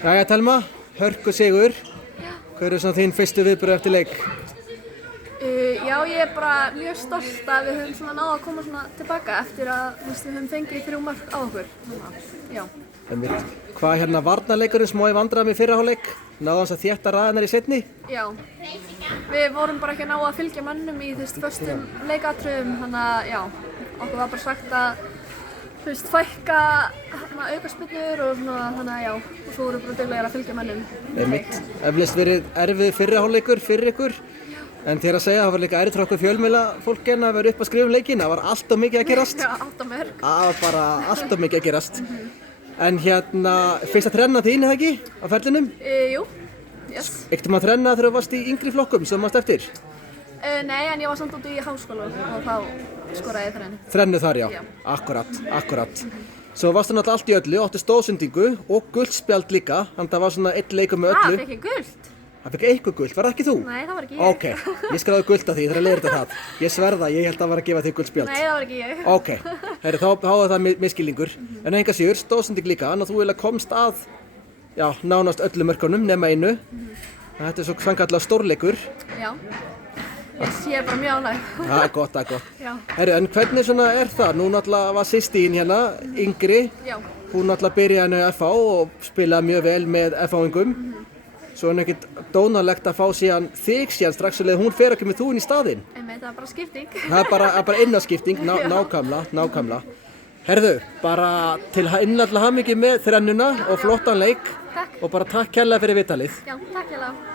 Jæja Telma, hörku sigur. Hver eru svona þín fyrstu viðbrögð eftir leik? Já, ég er bara mjög stolt að við höfum svona náð að koma svona tilbaka eftir að við höfum fengið 3 mörk á okkur. Já. Hvað hérna varnarleikurinn smá í vandræðum í fyrri hálfleik? Náðu hans að þétta raðirnar í seinni? Já. Við vorum bara ekki að ná að fylgja mönnum í föstum leikatriðum, þannig að já, okkur var bara sagt að fækka aukaspyrnur og svona, þannig að já, og svo vorum við bara duglegir að fylgja mönnum. Eflaust verið erfið fyrri hálfleikur fyrir ykkur. En þér að segja, það var líka erfitt fyrir okkur fjölmiðla fólk að vera upp að skrifa um leikinn, það var allt of mikið að gerast. Já, allt of mörg. Það var bara allt of mikið að gerast. En hérna, fyrsta þrenna þín, eða ekki, á ferlinum? Jú, yes. Ekkert að þrenna þegar þú varst í yngri flokkum, sem varst eftir? Nei, en ég var samt út í háskóla og þá skoraði ég þrennu. Þrennu þar, já. Akkurat. Svo varstu náttúrulega allt í öllu, áttu stóðsendingu og gult spjald líka, þannig að það var svona einn leikur með öllu. Fikk ég gult? Það fikk eitthvað gult, var það ekki þú? Nei, það var ekki ég. Ok, ég skráði gult af því, ég þarf að leiðrétta það. Ég sverða, ég held að það var að gefa þig gult spjald. Nei, það var ekki ég. Ok, herri, þá er það misskilningur. En enga síður, stóðsending líka, en þú eiginlega komst að, já, nánast öllum mörkunum nema einu. Þetta er svo sannkallað stórleikur. Já, ég er bara mjög ánægð. Það er gott. Já. Herri, en hvernig svona er það? Nú náttúrulega var systín hérna, yngri. Já. Hún náttúrulega byrjaði henni á FH og spilaði mjög vel með FH-ingum. Svo er ekkert dónalegt að fá síðan þig síðan strax og hún fer ekki með þú inn í staðinn. Það er bara skipting. Það er bara innáskipting, nákvæmlega. Herðu, bara til innlega hamingju með þrennuna og flottan leik. Takk. Og bara takk kærlega fyrir viðtalið. Já, takk hérlega.